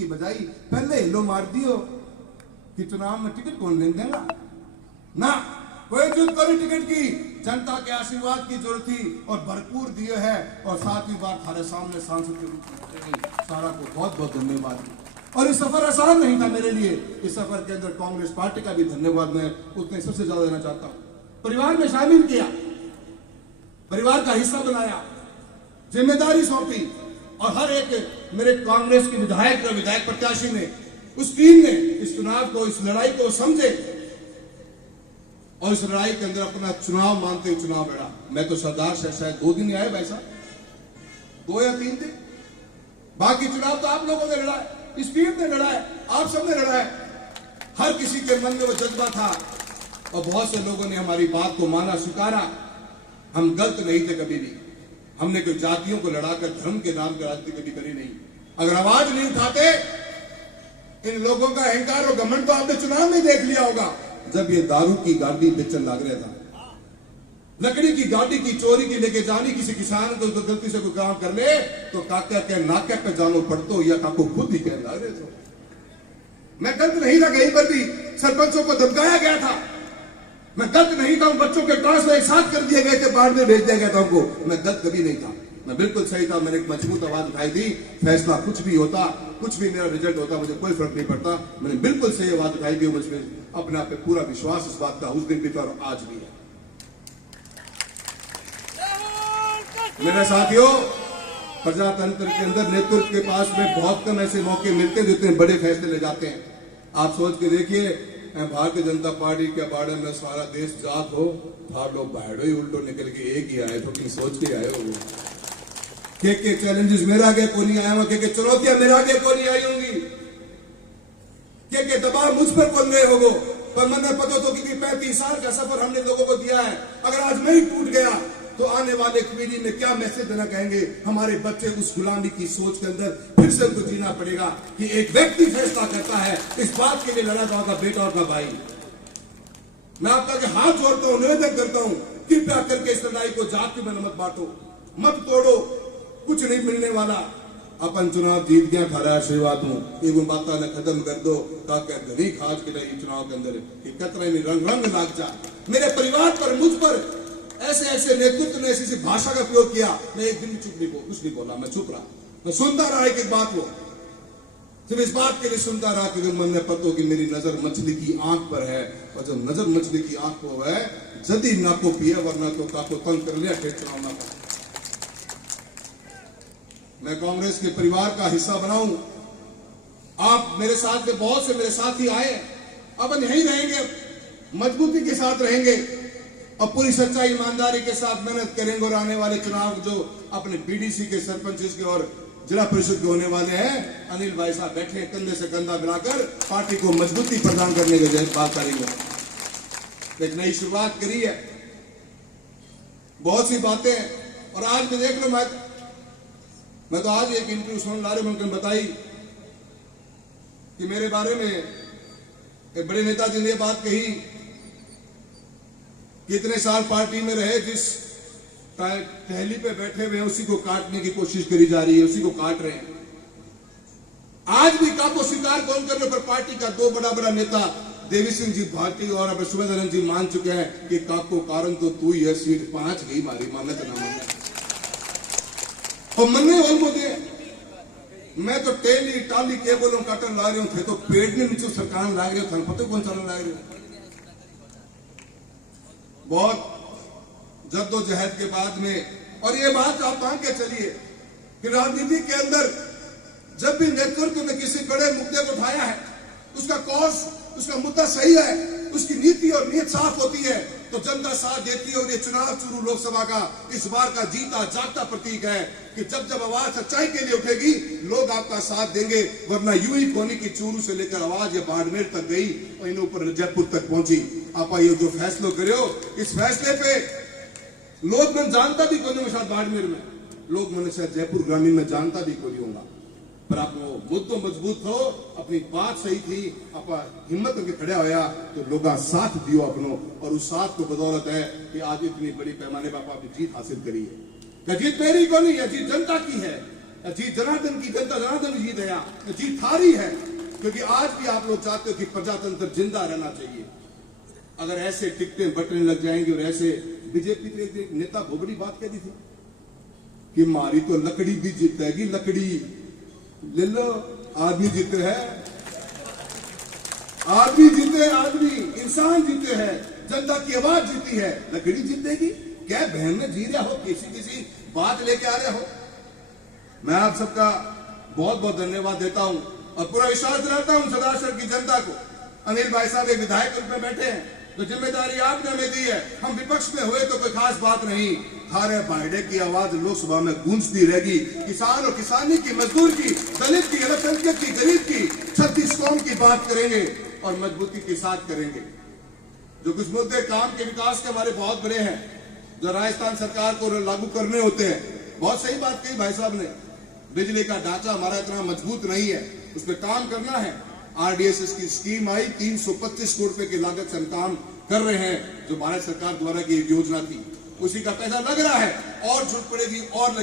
की बजाई पहले हिलो मार दियो कि चुनाव में टिकट कौन ले देगा ना। कोई जरूरत करी टिकट की, जनता के आशीर्वाद की जरूरत थी और भरपूर दिए है। और सातवीं बार हमारे सामने सांसद के रूप में सारा को बहुत बहुत धन्यवाद। और इस सफर आसान नहीं था मेरे लिए। इस सफर के अंदर कांग्रेस पार्टी का भी धन्यवाद मैं उतने सबसे ज्यादा देना चाहता हूं। परिवार में शामिल किया, परिवार का हिस्सा बनाया, जिम्मेदारी सौंपी और हर एक मेरे कांग्रेस के विधायक प्रत्याशी ने, उस टीम ने इस चुनाव को, इस लड़ाई को समझे और इस लड़ाई के अंदर अपना चुनाव मानते हुए चुनाव लड़ा। मैं तो सरदार से शायद 2 दिन ही आए भाई साहब, 2 या 3 दिन। बाकी चुनाव तो आप लोगों ने लड़ा है, इस टीम ने लड़ा है, आप सबने लड़ा है। हर किसी के मन में वो जज्बा था और बहुत से लोगों ने हमारी बात को माना, स्वीकारा। हम गलत नहीं थे कभी भी। हमने कोई जातियों को लड़ाकर धर्म के नाम पर राजनीति कभी करी नहीं। अगर आवाज नहीं उठाते, इन लोगों का अहंकार और घमंड तो आपने चुनाव में देख लिया होगा। जब ये दारू की गाड़ी बेचन लग रहा था, लकड़ी की गाड़ी की चोरी की लेके जानी, किसी किसान को तो गलती से कोई काम कर ले तो काका के नाके पे जानो पड़तो या काको खुद ही कहने लग रहे थे। मैं गलत नहीं था, कहीं पर भी सरपंचों को धमकाया गया था। मैं गलत नहीं था, बच्चों के ट्रांसफर एक साथ कर दिए गए थे, बाढ़ में भेज दिया गया था उनको। मैं गलत कभी नहीं था, मैं बिल्कुल सही था। मैंने एक मजबूत आवाज उठाई थी। फैसला कुछ भी होता, कुछ भी मेरा रिजल्ट होता, मुझे कोई फर्क नहीं पड़ता। मैंने बिल्कुल सही आवाज उठाई थी। मुझे अपने आप पे पूरा विश्वास इस बात का उस दिन भी था और आज भी है। मेरे साथियों, प्रजातंत्र के अंदर नेतृत्व के पास में बहुत कम ऐसे मौके मिलते हैं जितने बड़े फैसले ले जाते हैं। आप सोच के देखिए, भारतीय जनता पार्टी के बारे में सारा देश जात हो, आप लोग बाहर ही उल्टो निकल के एक ही आए, तो सोच के आए हो। के चैलेंजेस मेरे आगे को नहीं आया, के चुनौतियां मेरे आगे को नहीं आई होंगी, के दबाव मुझ पर कौन गए होगो। पर मैंने पता तो कि 35 साल का सफर हमने लोगों को दिया है। अगर आज मैं ही टूट गया तो आने वाले पीढ़ी में क्या मैसेज देना कहेंगे हमारे बच्चे। उस गुलामी की सोच के अंदर फिर से उनको जीना पड़ेगा कि एक व्यक्ति फैसला करता है, इस बात के लिए लड़ा जाएगा बेटा और का भाई। मैं आपका हाथ जोड़ता हूं, निवेदन करता हूं, कृपया करके इस लड़ाई को जाति में मत बांटो, मत तोड़ो, कुछ नहीं मिलने वाला। अपन चुनाव जीत गया, थारा आशीर्वाद हूं, एक बात ने खत्म कर दो ताकि घनी खाज के लिए चुनाव के अंदर कतरे में रंग रंग लाग जा। मेरे परिवार पर, मुझ पर ऐसे ऐसे नेतृत्व ने ऐसी भाषा का प्रयोग किया। मैं एक दिन चुप नहीं, कुछ नहीं बोला, मैं चुप रहा, मैं सुनता रहा एक एक बात को। सिर्फ इस बात के लिए सुनता रहा कि मन में पता हो कि मेरी नजर मछली की आंख पर है, और जब नजर मछली की आंख को है जदी ना को पिए वरना तो काको तंग कर लिया, फिर चुनाव ना कर। मैं कांग्रेस के परिवार का हिस्सा बनाऊं। आप मेरे साथ में बहुत से मेरे साथी आए, अपन यहीं रहेंगे, मजबूती के साथ रहेंगे और पूरी सच्चाई ईमानदारी के साथ मेहनत करेंगे। और आने वाले चुनाव जो अपने बीडीसी के, सरपंच के और जिला परिषद के होने वाले हैं, अनिल भाई साहब बैठे कंधे से कंधा मिलाकर पार्टी को मजबूती प्रदान करने की बात करेंगे। एक नई शुरुआत करी है, बहुत सी बातें। और आज मैं देख लो, मैं तो आज एक इंटरव्यू सुन ला रहे, उन्होंने बताई कि मेरे बारे में एक बड़े नेताजी ने बात कही कि इतने साल पार्टी में रहे, जिस टहली पे बैठे हुए हैं उसी को काटने की कोशिश करी जा रही है, उसी को काट रहे हैं। आज भी काको स्वीकार कौन करने पर पार्टी का 2 बड़ा नेता देवी सिंह जी भाटी और अब सुमेधानंद जी मान चुके हैं कि काको कारण तो तू ही है, सीट 5 गई मारी, माने तो ना माने और मन्ने और मुझे। मैं तो टेली टाली केबलों काटन ला रहे हूं थे, तो पेड़ ने नीचे सरकार लाग रहे हो, पता कौन चलन लाग रहे हो। बहुत जद्दोजहद के बाद में, और ये बात आप मान के चलिए कि राजनीति के अंदर जब भी नेतृत्व ने किसी बड़े मुद्दे को उठाया है, उसका कॉज, उसका मुद्दा सही है, उसकी नीति और नीयत साफ होती है, तो जनता साथ देती है। और ये चुनाव चुरू लोकसभा का इस बार का जीता जागता प्रतीक है कि जब जब आवाज सच्चाई के लिए उठेगी, लोग आपका साथ देंगे। वरना यूं ही कोनी की चूरू से लेकर आवाज ये बाड़मेर तक गई और इन ऊपर जयपुर तक पहुंची। आप ये जो फैसलो करो, इस फैसले पे लोग मन जानता भी कौन है, शायद बाड़मेर में लोग मन शायद जयपुर ग्रामीण में जानता भी कोई होगा, पर आप मुद्दों मजबूत हो, अपनी बात सही थी, आप हिम्मत करके खड़ा होया तो लोग साथ दियो अपनो, और उस साथ को बदौलत है कि आज इतनी बड़ी पैमाने पर आपने जीत हासिल करी है। जीत मेरी को नहीं है, जीत जनता की है। जीत जनार्दन की, जनता जनार्दन की जीत है यहाँ, जीत हारी है, क्योंकि आज भी आप लोग चाहते हो कि प्रजातंत्र जिंदा रहना चाहिए। अगर ऐसे टिकटे बटने लग जाएंगे और ऐसे बीजेपी के एक नेता बहुत बड़ी बात कह दी थी कि मारी तो लकड़ी भी जीतेगी, लकड़ी ले लो, आदमी जीते हैं, आदमी जीते, आदमी इंसान जीते हैं, जनता की आवाज जीती है, लकड़ी जीतेगी क्या? बहन में जी रहा हो, किसी बात लेके आ रहे हो। मैं आप सबका बहुत बहुत धन्यवाद देता हूं और पूरा विश्वास दिलाता हूं सदाशर की जनता को। अनिल भाई साहब एक विधायक रूप में बैठे हैं, तो जिम्मेदारी आपने हमें दी है। हम विपक्ष में हुए तो कोई खास बात नहीं, थारे बाइडे की आवाज लोकसभा में गूंजती रहेगी। किसान और किसानी की, मजदूर की, दलित की, अल्पसंख्यक की, गरीब की, 36 कौम की बात करेंगे और मजबूती के साथ करेंगे। जो कुछ मुद्दे काम के विकास के हमारे बहुत बड़े हैं, जो राजस्थान सरकार को लागू करने होते हैं, बहुत सही बात कही भाई साहब ने। बिजली का ढांचा हमारा इतना मजबूत नहीं है, उस पर काम करना है। आरडीएसएस की स्कीम आई, 325 करोड़ रुपए की लागत से हम काम कर रहे हैं, जो भारत सरकार द्वारा की एक योजना थी, उसी का पैसा लग रहा है और जरूरत पड़ेगी और